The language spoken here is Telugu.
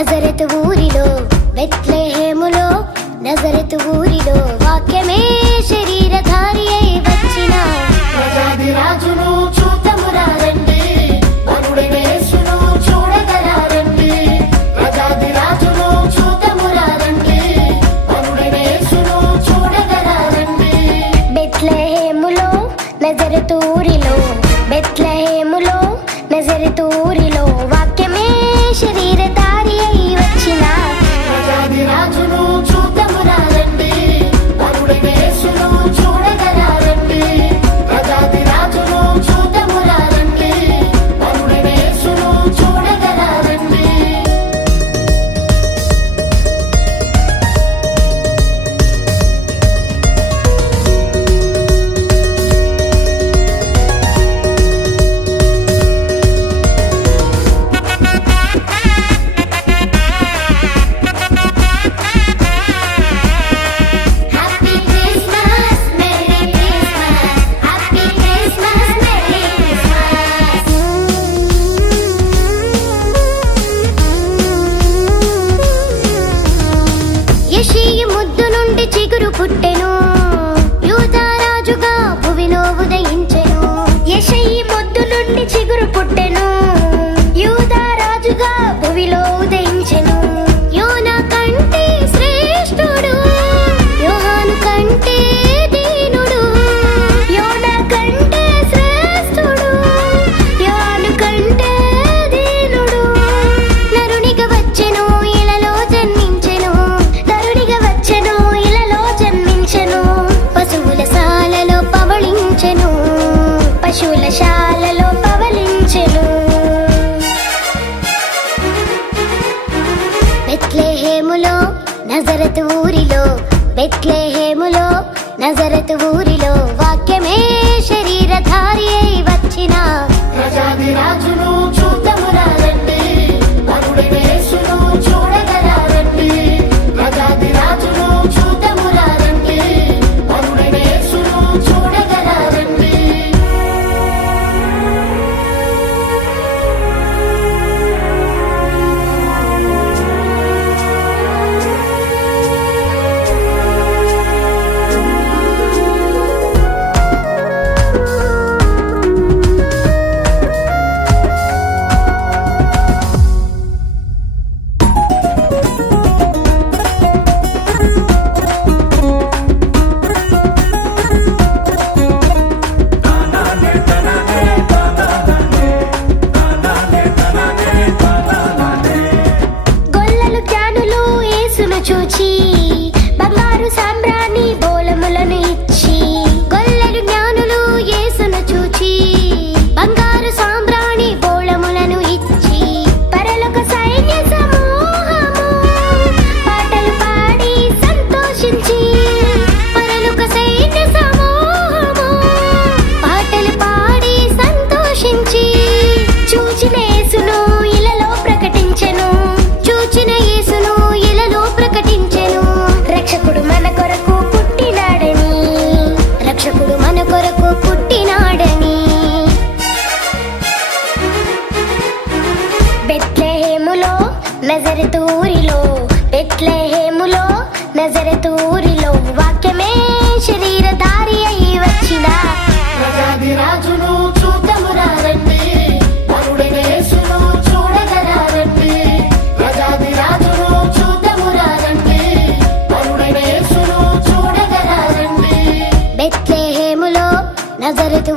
నజరతు ఊరిలో బెత్లెహేములో నజరతు ఊరిలో వాక్యమే శరీరధారి అయి వచ్చిన రాజును చూతమురా రండి, వరుడైన యేసును చూడగరా రండి. రాజును చూతమురా రండి, వరుడైన యేసును చూడగరా రండి. బెత్లెహేములో నజరతు ఊరిలో బెత్లెహేములో నజరతు ఊరిలో వాక్యమే శరీరధారి అయి వచ్చిన రాజును చూతమురా రండి, వరుడైన యేసును చూడగరా రండి. రాజును చూతమురా రండి, వరుడైన యేసును చూడగరా రండి. Happy Christmas merry Christmas happy Christmas merry Christmas యెషయి ముద్దు నుండి చిగురు పుట్టెను యూదా రాజుగా భువిలో ఉదయించెను యెషయి ముద్దు నుండి చిగురు పుట్టెను యూదా రాజుగా భువిలో ఉదయించెను యోనా కంటే శ్రేష్ఠుడు యోహాను కంటే దీనుడు యోనా కంటే శ్రేష్ఠుడు యోహాను కంటే దీనుడు నరునిగా వచ్చెను ఇలలో జన్మించెను నరునిగా వచ్చెను ఇలలో జన్మించెను పశువుల శాలలో పవళించెను పశువుల శాలలో పవళించెను బెత్లెహేములో నజరతు ఊరిలో బెత్లెహేములో నజరతు ఊరిలో వాక్యమే శరీరధారి అయి వచ్చిన రాజును చూతమురా రండి, వరుడైన యేసును చూడగరా రండి. రాజును చూతమురా రండి, వరుడైన యేసును చూడగరా రండి. గొల్లలు జ్ఞానులు యేసును చూచి బంగారు సాంబ్రాణి బోలములను ఇచ్చి గొల్లలు జ్ఞానులు యేసును చూచి బంగారు సాంబ్రాణి బోళములను ఇచ్చి పరలోక సైన్య సమూహము పాటలు పాడి సంతోషించి పరలోక సైన్య సమూహము పాటలు పాడి సంతోషించి చూచిన యేసును ఇలలో ప్రకటించెను చూచిన యేసును ఇలలో ప్రకటించెను రక్షకుడు మన కొరకు పుట్టినాడని రక్షకుడు మన కొరకు పుట్టినాడని బెత్లెహేములో నజరతు ఊరిలో బెత్లెహేములో నజరతు ఊరిలో వాక్యమే శరీరధారి అయి వచ్చిన రాజును చూతమురా రండి, వరుడైన యేసును చూడగరా రండి. రాజును చూతమురా రండి, వరుడైన యేసును చూడగరా రండి. బెత్లెహేములో నజరతు